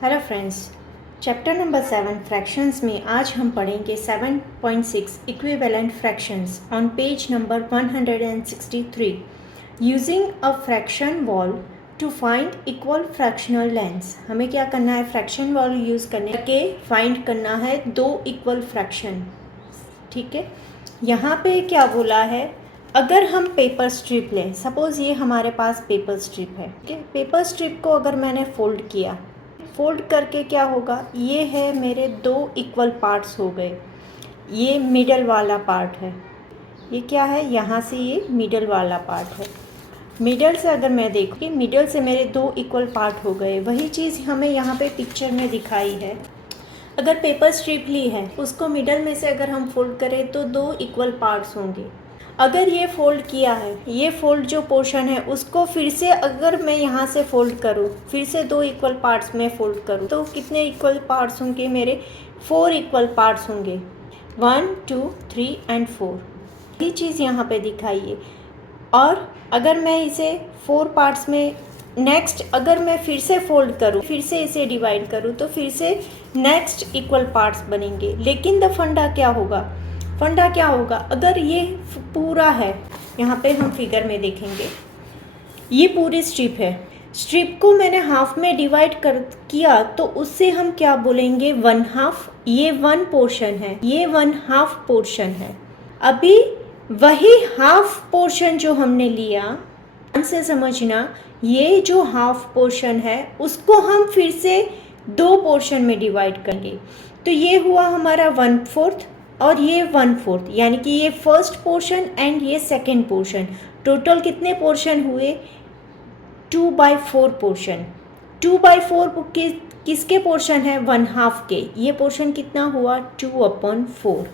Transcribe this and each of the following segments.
Hello friends, chapter number 7 fractions में आज हम पढ़ेंगे 7.6 equivalent fractions on page number 163 using a fraction wall to find equal fractional lengths. हमें क्या करना है? फ्रैक्शन वॉल्व यूज़ करके फाइंड करना है दो इक्वल फ्रैक्शन। ठीक है, यहाँ पे क्या बोला है? अगर हम पेपर स्ट्रिप लें, सपोज़ ये हमारे पास पेपर स्ट्रिप है। ठीक है, पेपर स्ट्रिप को अगर मैंने फोल्ड किया, फोल्ड करके क्या होगा, ये है मेरे दो इक्वल पार्ट्स हो गए। ये मिडल वाला पार्ट है, ये क्या है, यहाँ से ये मिडल वाला पार्ट है। मिडल से अगर मैं देखूँ कि मिडल से मेरे दो इक्वल पार्ट हो गए, वही चीज़ हमें यहाँ पे पिक्चर में दिखाई है। अगर पेपर स्ट्रिप ली है, उसको मिडल में से अगर हम फोल्ड करें तो दो इक्वल पार्ट्स होंगे। अगर ये फोल्ड किया है, ये फोल्ड जो पोर्शन है उसको फिर से अगर मैं यहाँ से फोल्ड करूँ, फिर से दो इक्वल पार्ट्स में फोल्ड करूँ, तो कितने इक्वल पार्ट्स होंगे? मेरे 4 इक्वल पार्ट्स होंगे। 1 2 3 एंड 4, ये चीज़ यहाँ पे दिखाई है। और अगर मैं इसे 4 पार्ट्स में नेक्स्ट अगर मैं फिर से फोल्ड करूँ, फिर से इसे डिवाइड करूँ, तो फिर से नेक्स्ट इक्वल पार्ट्स बनेंगे। लेकिन द फंडा क्या होगा? फंडा क्या होगा? अगर ये पूरा है, यहाँ पे हम फिगर में देखेंगे, ये पूरी स्ट्रिप है। स्ट्रिप को मैंने हाफ में डिवाइड किया, तो उससे हम क्या बोलेंगे? 1/2। ये 1 पोर्शन है, ये 1/2 पोर्शन है। अभी वही हाफ पोर्शन जो हमने लिया, ध्यान से समझना, ये जो हाफ पोर्शन है उसको हम फिर से 2 पोर्शन में डिवाइड करेंगे। तो ये हुआ हमारा 1/4 और ये 1/4, यानी कि ये फर्स्ट पोर्शन एंड ये सेकेंड पोर्शन। टोटल कितने पोर्शन हुए? 2/4 पोर्शन। 2/4 किसके पोर्शन है? 1/2 के। ये पोर्शन कितना हुआ? 2/4।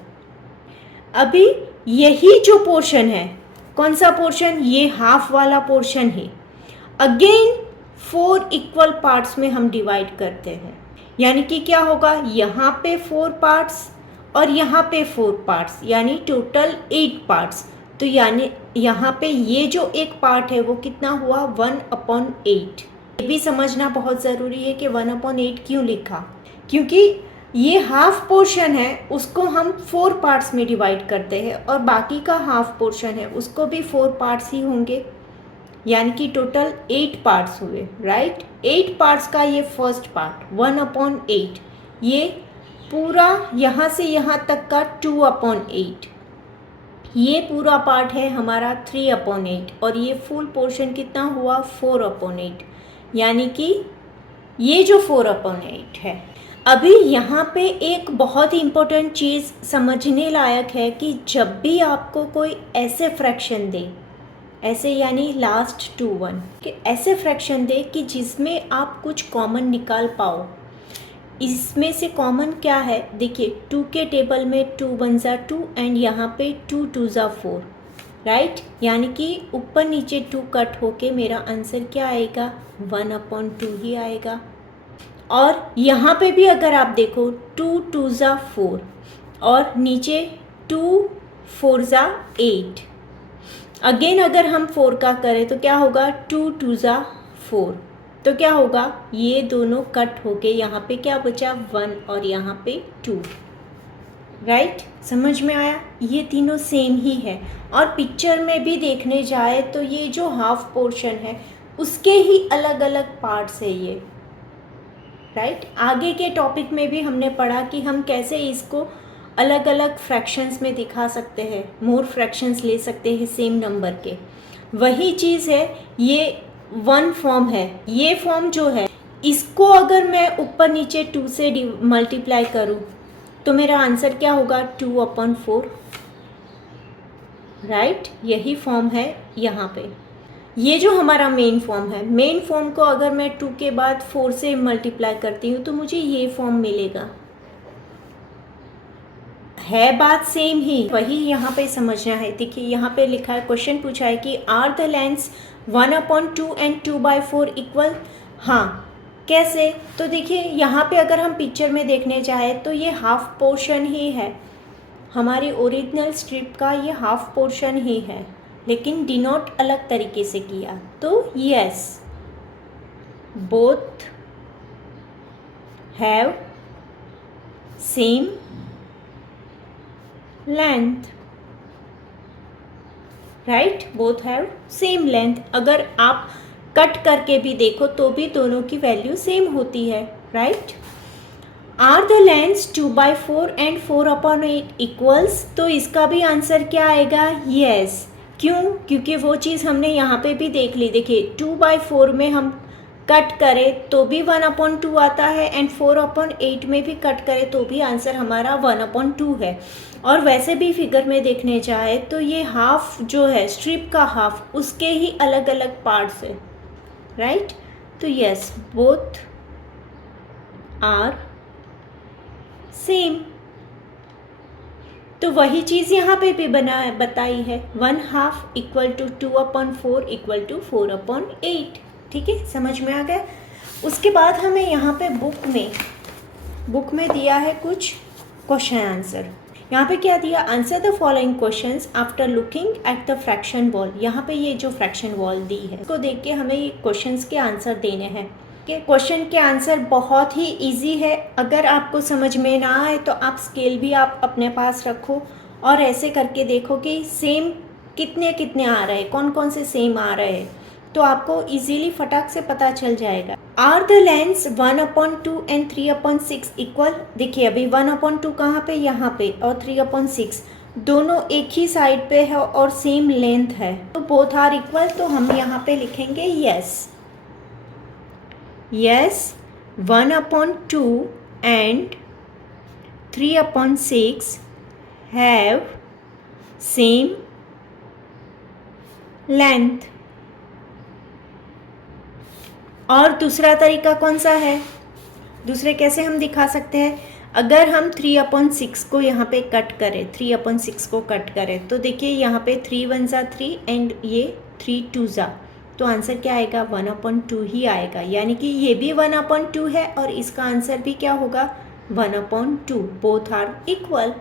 अभी यही जो पोर्शन है, कौन सा पोर्शन? ये हाफ वाला पोर्शन है। अगेन 4 इक्वल पार्ट्स में हम डिवाइड करते हैं, यानी कि क्या होगा? यहाँ पे 4 पार्ट्स और यहाँ पे 4 पार्ट्स, यानी टोटल 8 पार्ट्स। तो यानी यहाँ पे ये जो एक पार्ट है वो कितना हुआ? 1/8। ये भी समझना बहुत ज़रूरी है कि 1/8 क्यों लिखा, क्योंकि ये हाफ पोर्शन है, उसको हम 4 पार्ट्स में डिवाइड करते हैं, और बाकी का हाफ पोर्शन है उसको भी 4 पार्ट्स ही होंगे, यानी कि टोटल 8 पार्ट्स हुए। राइट, 8 पार्ट्स का ये फर्स्ट पार्ट 1/8, ये पूरा यहाँ से यहाँ तक का 2/8, ये पूरा पार्ट है हमारा 3/8, और ये फुल पोर्शन कितना हुआ? 4/8, यानी कि ये जो 4/8 है। अभी यहाँ पे एक बहुत ही इम्पोर्टेंट चीज़ समझने लायक है कि जब भी आपको कोई ऐसे फ्रैक्शन दे, ऐसे यानी लास्ट टू 1, कि ऐसे फ्रैक्शन दे कि जिसमें आप कुछ कॉमन निकाल पाओ। इसमें से कॉमन क्या है? देखिए, 2 के टेबल में 2 1 ज़ा 2 एंड यहाँ पे 2 2 ज़ा 4। राइट, यानी कि ऊपर नीचे 2 कट होके मेरा आंसर क्या आएगा? 1/2 ही आएगा। और यहाँ पे भी अगर आप देखो 2 2 ज़ा 4 और नीचे 2 4 ज़ा 8। अगेन अगर हम 4 का करें तो क्या होगा? 2 2 ज़ा 4, तो क्या होगा? ये दोनों कट होके यहाँ पे क्या बचा? 1 और यहाँ पे 2। राइट, समझ में आया? ये तीनों सेम ही है। और पिक्चर में भी देखने जाए तो ये जो हाफ पोर्शन है उसके ही अलग अलग पार्ट्स है ये। राइट, आगे के टॉपिक में भी हमने पढ़ा कि हम कैसे इसको अलग अलग फ्रैक्शंस में दिखा सकते हैं, मोर फ्रैक्शंस ले सकते हैं सेम नंबर के। वही चीज़ है, ये 1 फॉर्म है। ये फॉर्म जो है, इसको अगर मैं ऊपर नीचे 2 से मल्टीप्लाई करूँ तो मेरा आंसर क्या होगा? 2/4। राइट, यही फॉर्म है यहाँ पे। ये जो हमारा मेन फॉर्म है, मेन फॉर्म को अगर मैं 2 के बाद 4 से मल्टीप्लाई करती हूँ तो मुझे ये फॉर्म मिलेगा। है बात सेम ही, वही यहाँ पे समझना है। देखिए, यहाँ पे लिखा है, क्वेश्चन पूछा है कि are the lengths 1/2 and 2/4 equal. हाँ, कैसे? तो देखिए, यहाँ पे अगर हम पिक्चर में देखने चाहें तो ये हाफ पोर्शन ही है, हमारी ओरिजिनल स्ट्रिप का ये हाफ पोर्शन ही है, लेकिन डिनोट अलग तरीके से किया। तो yes, both have same length, right, both have same length. अगर आप कट करके भी देखो तो भी दोनों की वैल्यू सेम होती है, right. Are the lengths 2/4 and 4/8 equals, तो इसका भी आंसर क्या आएगा, यस। क्यों, क्योंकि वो चीज़ हमने यहाँ पे भी देख ली। देखिए 2/4 में हम कट करें तो भी 1/2 आता है, एंड 4/8 में भी कट करें तो भी आंसर हमारा 1/2 है। और वैसे भी फिगर में देखने चाहे तो ये हाफ जो है, स्ट्रिप का हाफ, उसके ही अलग अलग पार्ट्स है, राइट। तो यस, बोथ आर सेम। तो वही चीज़ यहाँ पे भी बताई है, 1/2 = 2/4 = 4/8। ठीक है, समझ में आ गया। उसके बाद हमें यहाँ पे बुक में दिया है कुछ क्वेश्चन आंसर। यहाँ पे क्या दिया, answer the following questions after looking at the fraction wall. यहाँ पे ये जो फ्रैक्शन वॉल दी है उसको देख के हमें ये क्वेश्चंस के आंसर देने हैं। क्वेश्चन के आंसर बहुत ही इजी है। अगर आपको समझ में ना आए तो आप स्केल भी आप अपने पास रखो और ऐसे करके देखो कि सेम कितने कितने आ रहे हैं, कौन कौन से सेम आ रहे हैं, तो आपको इजीली फटाक से पता चल जाएगा। Are the lengths 1/2 and 3/6 equal. देखिए अभी 1/2 कहाँ पे, यहाँ पे, और 3/6 दोनों एक ही साइड पे है और सेम लेंथ है, तो बोथ आर इक्वल। तो हम यहाँ पे लिखेंगे yes, 1/2 and 3/6 have same length। और दूसरा तरीका कौन सा है, दूसरे कैसे हम दिखा सकते हैं, अगर हम 3/6 को यहाँ पे कट करें, 3/6 को कट करें तो देखिए यहाँ पे 3 1 ज़ा 3 एंड ये 3 2 ज़ा, तो आंसर क्या आएगा, 1/2 ही आएगा। यानी कि ये भी 1/2 है और इसका आंसर भी क्या होगा, 1/2। Both are equal,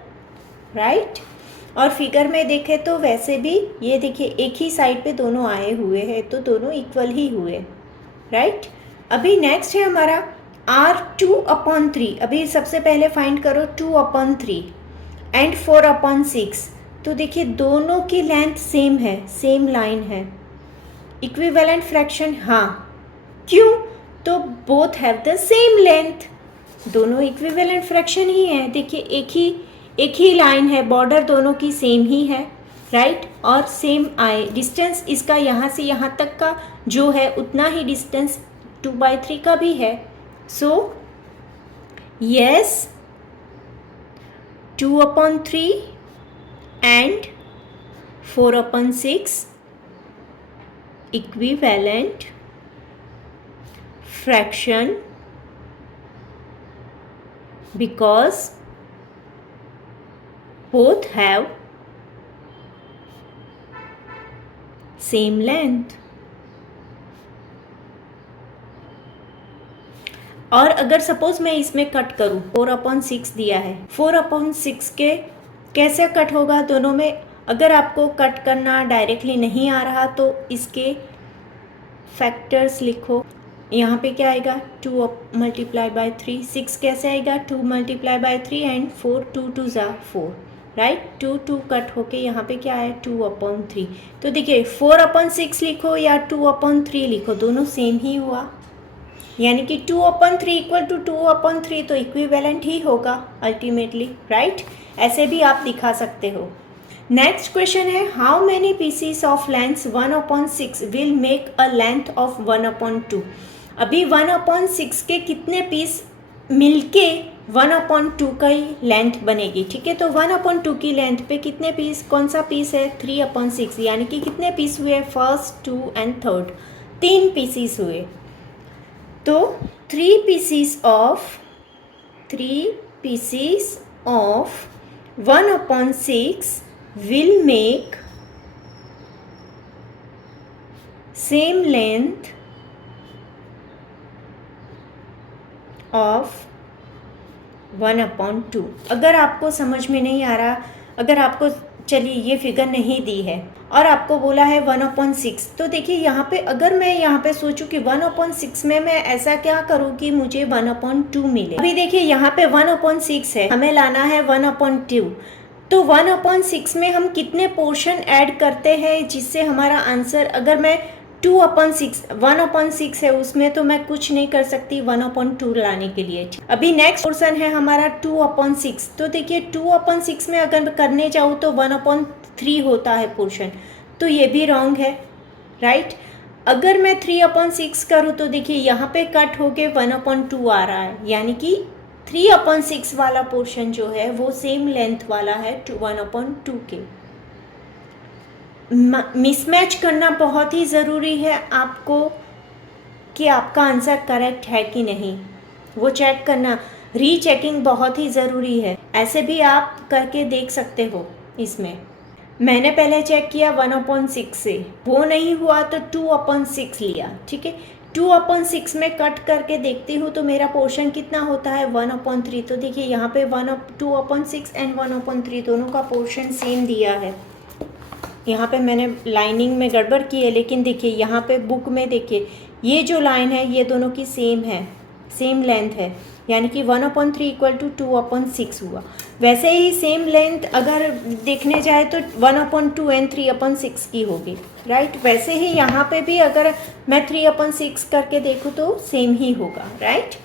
right. और फिगर में देखें तो वैसे भी ये देखिए एक ही साइड पे दोनों आए हुए हैं, तो दोनों इक्वल ही हुए, राइट। अभी नेक्स्ट है हमारा R 2/3। अभी सबसे पहले फाइंड करो 2/3 एंड 4/6। तो देखिए दोनों की लेंथ सेम है, सेम लाइन है, इक्विवेलेंट फ्रैक्शन, हाँ। क्यों, तो both have the same length, दोनों इक्विवेलेंट फ्रैक्शन ही है। देखिए एक ही लाइन है, बॉर्डर दोनों की सेम ही है, राइट। और सेम आए, डिस्टेंस इसका यहाँ से यहाँ तक का जो है उतना ही डिस्टेंस 2/3 का भी है। So yes, 2/3 and 4/6 equivalent fraction because both have same length। और अगर सपोज मैं इसमें कट करूं, 4/6 दिया है, 4/6 के कैसे कट होगा दोनों में। अगर आपको कट करना डायरेक्टली नहीं आ रहा तो इसके फैक्टर्स लिखो। यहाँ पे क्या आएगा, 2 × 3, 6 कैसे आएगा, 2 × 3 एंड 4, 2 2 ज़ा 4, राइट। 2 2 कट होके यहाँ पे क्या है, 2/3। तो देखिए 4/6 लिखो या 2/3 लिखो, दोनों सेम ही हुआ। यानी कि 2/3 = 2/3 तो इक्विवेलेंट ही होगा अल्टीमेटली, राइट। ऐसे भी आप दिखा सकते हो। नेक्स्ट क्वेश्चन है, how many pieces of length 1/6 will make a length of 1/2। अभी 1/6 के कितने पीस मिलके 1/2 का ही लेंथ बनेगी, ठीक है। तो 1/2 की लेंथ पे कितने पीस, कौन सा पीस है, 3/6, यानी कि कितने पीस हुए, फर्स्ट, 2 एंड 3rd, 3 पीसीस हुए। तो 3 pieces of 1/6 will make same length of 1/2। अगर आपको समझ में नहीं आ रहा, अगर आपको चलिए ये फिगर नहीं दी है और आपको बोला है 1/6। तो देखिए यहाँ पे अगर मैं यहाँ पे सोचूं कि 1/6 में मैं ऐसा क्या करूँ कि मुझे 1/2 मिले। अभी देखिए यहाँ पे 1/6 है, हमें लाना है 1/2। तो 1/6 में हम कितने पोर्शन ऐड करते हैं जिससे हमारा आंसर, अगर मैं 2/6 1/6 है उसमें तो मैं कुछ नहीं कर सकती 1/2 लाने के लिए। अभी नेक्स्ट पोर्शन है हमारा 2/6। तो देखिए 2/6 में अगर करने जाऊँ तो 1/3 होता है पोर्शन, तो ये भी रॉन्ग है, राइट। अगर मैं 3/6 करूँ तो देखिए यहाँ पे कट होके 1/2 आ रहा है, यानी कि 3/6 वाला पोर्शन जो है वो सेम लेंथ वाला है 1/2 के। मिसमैच करना बहुत ही ज़रूरी है आपको कि आपका आंसर करेक्ट है कि नहीं, वो चेक करना, रीचेकिंग बहुत ही ज़रूरी है। ऐसे भी आप करके देख सकते हो। इसमें मैंने पहले चेक किया 1/6 से, वो नहीं हुआ तो 2/6 लिया, ठीक है। 2/6 में कट करके देखती हूँ तो मेरा पोर्शन कितना होता है 1/3। तो देखिए यहाँ पे 2/6 एंड 1/3 दोनों का पोर्शन सेम दिया है। यहाँ पे मैंने लाइनिंग में गड़बड़ की है, लेकिन देखिए यहाँ पे बुक में देखिए ये जो लाइन है ये दोनों की सेम है, सेम लेंथ है, यानी कि 1/3 इक्वल टू 2/6 हुआ। वैसे ही सेम लेंथ अगर देखने जाए तो 1/2 एंड 3/6 की होगी, राइट। वैसे ही यहाँ पे भी अगर मैं 3/6 करके देखूँ तो सेम ही होगा, right.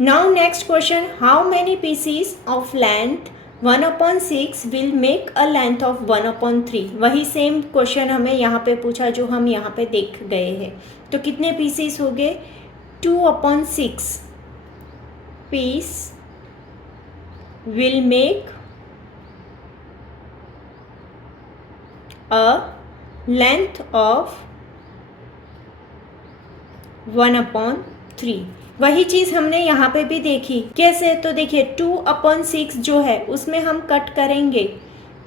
Now next question, how many PCs of length 1/6 will make a length of 1/3। वही सेम क्वेश्चन हमें यहाँ पे पूछा जो हम यहाँ पे देख गए हैं। तो कितने पीसीस हो गए, 2/6 piece will make a length of 1/3। वही चीज़ हमने यहाँ पे भी देखी, कैसे, तो देखिए 2/6 जो है उसमें हम कट करेंगे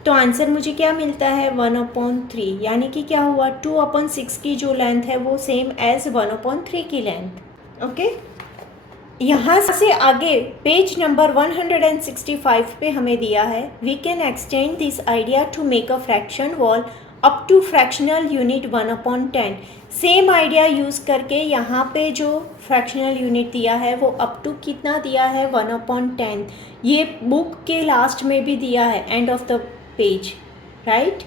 तो आंसर मुझे क्या मिलता है 1/3, यानी कि क्या हुआ 2/6 की जो लेंथ है वो सेम एज 1/3 की लेंथ, ओके। यहाँ से आगे पेज नंबर 165 पे हमें दिया है, we can extend this idea to make a fraction wall up to fractional unit 1/10। Same idea use करके यहाँ पे जो फ्रैक्शनल यूनिट दिया है वो अप टू कितना दिया है 1/10। ये बुक के लास्ट में भी दिया है, end of the page, right.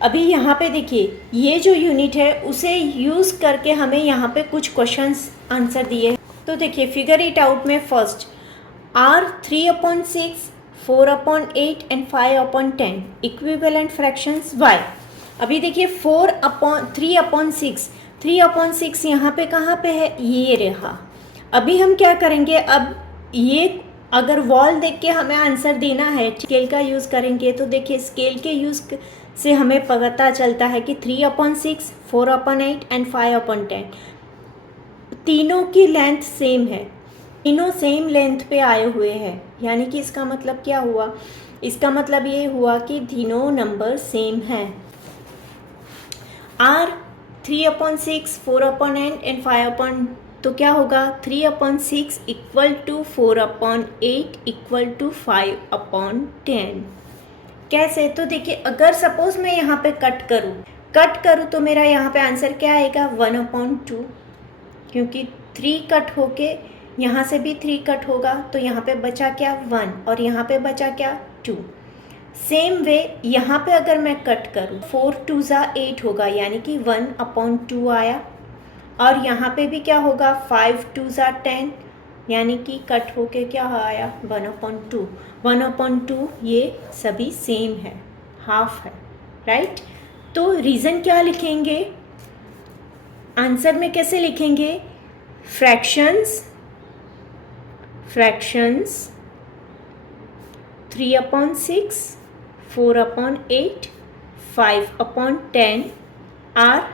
अभी यहाँ पे देखिए ये जो यूनिट है उसे यूज़ करके हमें यहाँ पे कुछ क्वेश्चंस आंसर दिए। तो देखिए फिगर इट आउट में first are 3/6, 4/8 and 5/10 equivalent fractions why. अभी देखिए 3/6 यहाँ पे कहाँ पे है, ये रहा। अभी हम क्या करेंगे, अब ये अगर वॉल देख के हमें आंसर देना है, स्केल का यूज़ करेंगे। तो देखिए स्केल के यूज़ से हमें पता चलता है कि 3/6, 4/8 एंड 5/10 तीनों की लेंथ सेम है, तीनों सेम लेंथ पे आए हुए हैं। यानी कि इसका मतलब क्या हुआ, इसका मतलब ये हुआ कि तीनों नंबर सेम हैं। आर 3/6, 4/8 एंड 5/10, तो क्या होगा 3/6 इक्वल टू 4/8 इक्वल टू 5/10। कैसे, तो देखिए अगर सपोज मैं यहाँ पे कट करूँ तो मेरा यहाँ पे आंसर क्या आएगा 1/2, क्योंकि 3 कट होके यहाँ से भी 3 कट होगा तो यहाँ पे बचा क्या 1 और यहाँ पे बचा क्या 2। सेम वे यहाँ पे अगर मैं कट करूँ 4 2 8 होगा, यानी कि 1/2 आया। और यहाँ पे भी क्या होगा 5 2 10, यानी कि कट होके क्या आया 1/2। 1/2 ये सभी सेम है, हाफ है, राइट। तो रीज़न क्या लिखेंगे, आंसर में कैसे लिखेंगे, fractions 3/6, 4/8, 5/10 are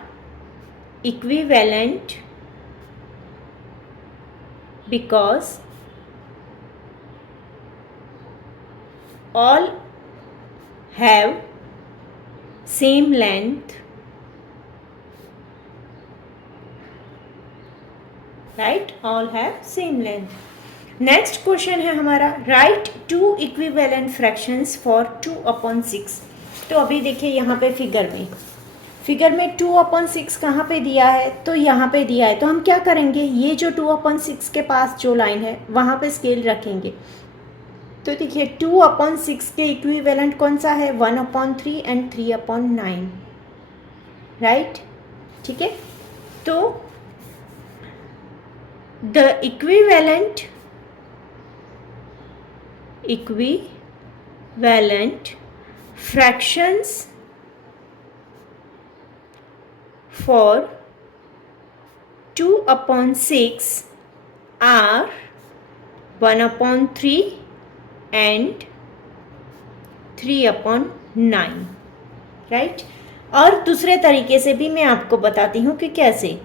equivalent because all have same length, right, all have same length। Next question है हमारा, राइट 2 इक्विवेलेंट फ्रैक्शंस फॉर 2/6। तो अभी देखिए यहाँ पे फिगर में 2/6 कहाँ पे दिया है, तो यहाँ पे दिया है। तो हम क्या करेंगे, ये जो 2/6 के पास जो लाइन है वहाँ पे स्केल रखेंगे। तो देखिए 2/6 के इक्विवेलेंट कौन सा है, 1/3 एंड 3/9, राइट। ठीक है, तो the equivalent fractions for 2/6 are 1/3 and 3/9, right. और दूसरे तरीके से भी मैं आपको बताती हूँ कि कैसे।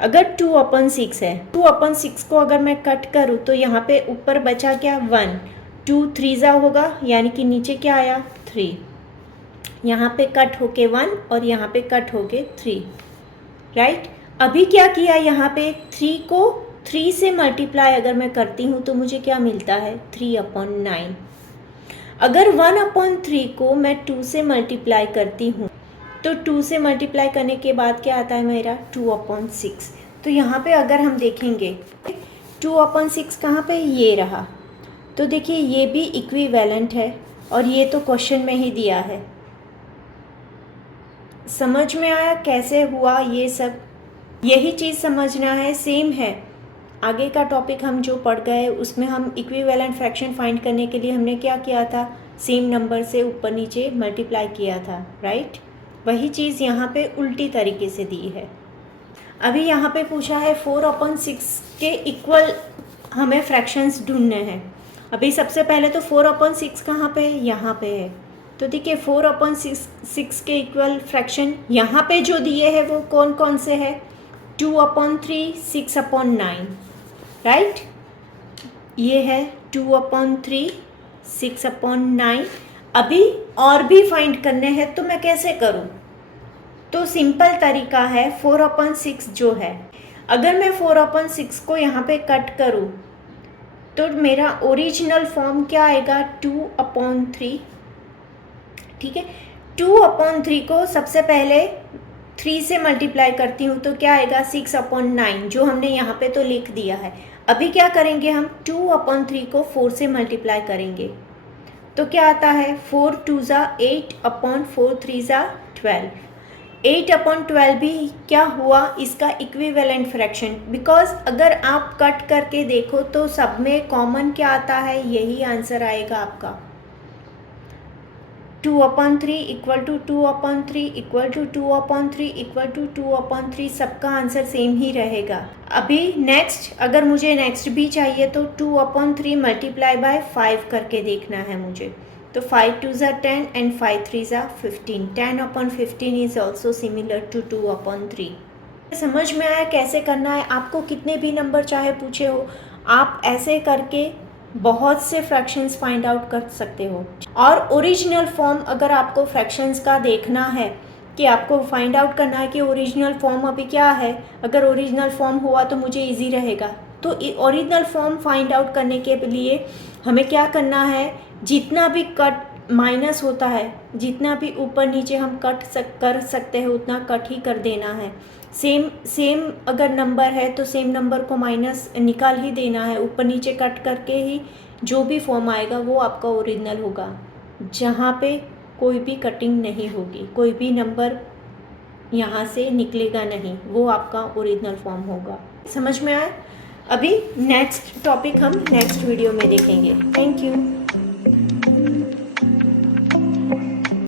अगर 2/6 है, 2/6 को अगर मैं कट करूँ तो यहाँ पे ऊपर बचा क्या, 1, 2 3 होगा, यानी कि नीचे क्या आया, 3। यहाँ पे कट होके 1 और यहाँ पे कट होके 3, राइट। अभी क्या किया, यहाँ पे 3 को 3 से मल्टीप्लाई अगर मैं करती हूँ तो मुझे क्या मिलता है, 3/9। अगर 1/3 को मैं 2 से मल्टीप्लाई करती हूँ तो 2 से मल्टीप्लाई करने के बाद क्या आता है मेरा, 2/6। तो यहाँ पे अगर हम देखेंगे 2/6 कहाँ पे, ये रहा। तो देखिए ये भी इक्विवेलेंट है और ये तो क्वेश्चन में ही दिया है। समझ में आया कैसे हुआ ये सब, यही चीज़ समझना है, सेम है। आगे का टॉपिक हम जो पढ़ गए उसमें हम इक्विवेलेंट फ्रैक्शन फाइंड करने के लिए हमने क्या किया था, सेम नंबर से ऊपर नीचे मल्टीप्लाई किया था, राइट। वही चीज़ यहाँ पे उल्टी तरीके से दी है। अभी यहाँ पे पूछा है 4/6 के इक्वल हमें फ्रैक्शंस ढूंढने हैं। अभी सबसे पहले तो 4/6 कहाँ पे है, यहाँ पे है। तो देखिए 4/6 के इक्वल फ्रैक्शन यहाँ पे जो दिए हैं वो कौन कौन से है, 2/3, 6/9, राइट। ये है 2/3, 6/9। अभी और भी फाइंड करने हैं तो मैं कैसे करूँ, तो सिंपल तरीका है 4/6 जो है, अगर मैं 4/6 को यहाँ पे कट करूँ तो मेरा ओरिजिनल फॉर्म क्या आएगा, 2/3। ठीक है, 2/3 को सबसे पहले 3 से मल्टीप्लाई करती हूँ तो क्या आएगा, 6/9, जो हमने यहाँ पे तो लिख दिया है। अभी क्या करेंगे हम, 2/3 को 4 से मल्टीप्लाई करेंगे तो क्या आता है, 4 2 8/4 3 12। 8/12 भी क्या हुआ, इसका इक्विवेलेंट फ्रैक्शन। बिकॉज अगर आप कट करके देखो तो सब में कॉमन क्या आता है, यही आंसर आएगा आपका। 2/3 equal to 2/3 equal to 2/3 equal to 2/3, सबका आंसर सेम ही रहेगा। अभी नेक्स्ट, अगर मुझे नेक्स्ट भी चाहिए तो 2/3 मल्टीप्लाई बाय 5 करके देखना है मुझे। तो 5 2 10 and 5 3 15। 10/15 is also similar to 2/3। समझ में आया कैसे करना है, आपको कितने भी नंबर चाहे पूछे हो, आप ऐसे करके बहुत से फ्रैक्शंस फाइंड आउट कर सकते हो। और ओरिजिनल फॉर्म अगर आपको फ्रैक्शंस का देखना है कि आपको फाइंड आउट करना है कि ओरिजिनल फॉर्म अभी क्या है, अगर ओरिजिनल फॉर्म हुआ तो मुझे इजी रहेगा। तो ओरिजिनल फॉर्म फाइंड आउट करने के लिए हमें क्या करना है, जितना भी कट माइनस होता है, जितना भी ऊपर नीचे हम कर सकते हैं उतना कट ही कर देना है। सेम अगर नंबर है तो सेम नंबर को माइनस निकाल ही देना है, ऊपर नीचे कट करके ही जो भी फॉर्म आएगा वो आपका ओरिजिनल होगा। जहाँ पे कोई भी कटिंग नहीं होगी, कोई भी नंबर यहाँ से निकलेगा नहीं, वो आपका ओरिजिनल फॉर्म होगा। समझ में आया। अभी नेक्स्ट टॉपिक हम नेक्स्ट वीडियो में देखेंगे। Thank you.